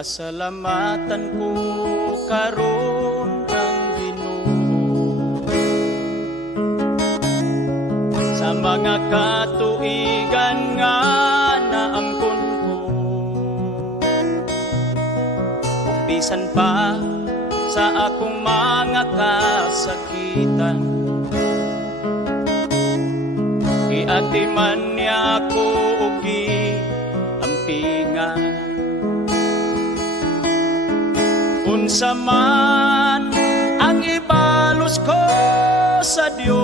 Pasalamatan ko karon ang Ginoo sa mga katuigan nga naangkon ko, ug bisan pa sa akong mga kasakitan, giatiman niya ako ug giampingan. Unsa man ang ibalos ko sa Dios,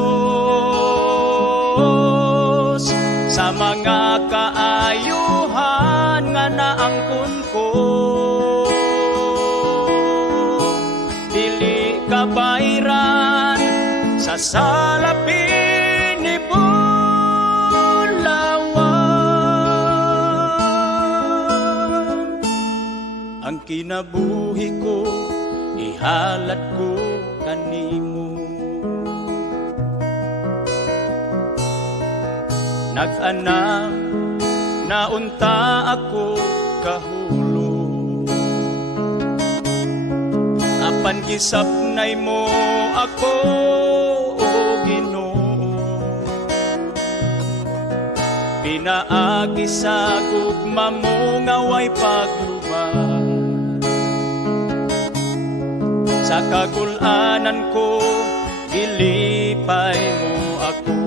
sa mga kaayuhan nga naangkon ko, dili kabayran sa salapin ni ang kinabuhi ko, ihalad ko kanimo. Nag-anam na unta ako kahulog, apan gisapnay mo ako, o Ginoo. Pinaagi sa gugma mo nga way paglubad, sa kagulanan ko, ilipay mo ako.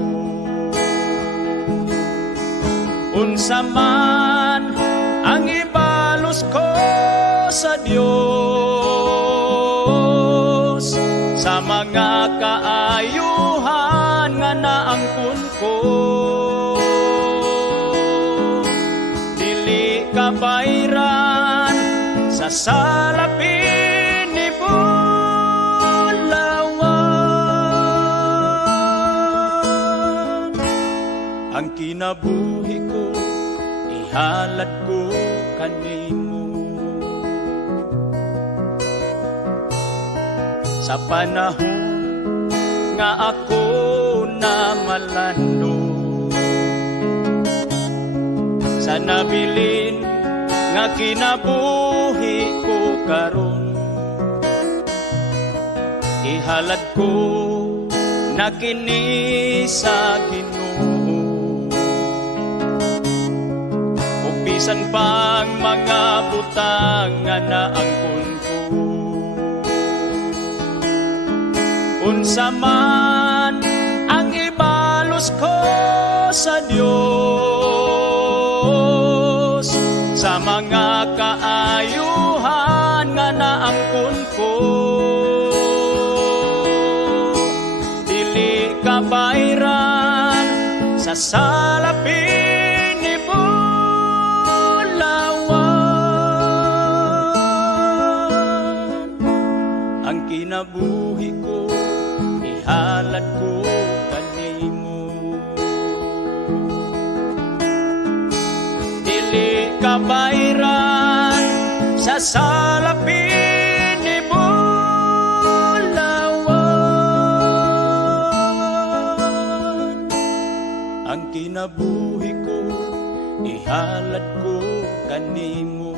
Unsa man ang ibalos ko sa Dios, sa mga kaayuhan nga naangkon ko, dili kabayran sa salapin ang kinabuhi ko, ihalad ko kanimo. Sa panahon nga ako na malando, sa nabilin nga kinabuhi ko karon, ihalad ko na kini sa Ginoo. Bisan pang mga butang nga naangkon ko, unsa man ang ibalos ko sa Dios, sa mga kaayuhan nga naangkon ko, dili kabayran sa salapin ang kinabuhi ko, ihalad ko kanimo. Dili kabayran sa salapin ni Bulawan, ang kinabuhi ko, ihalad ko kanimo.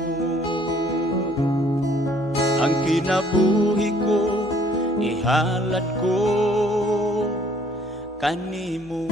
Ang kinabuhi ko, ihalad ko kanimo.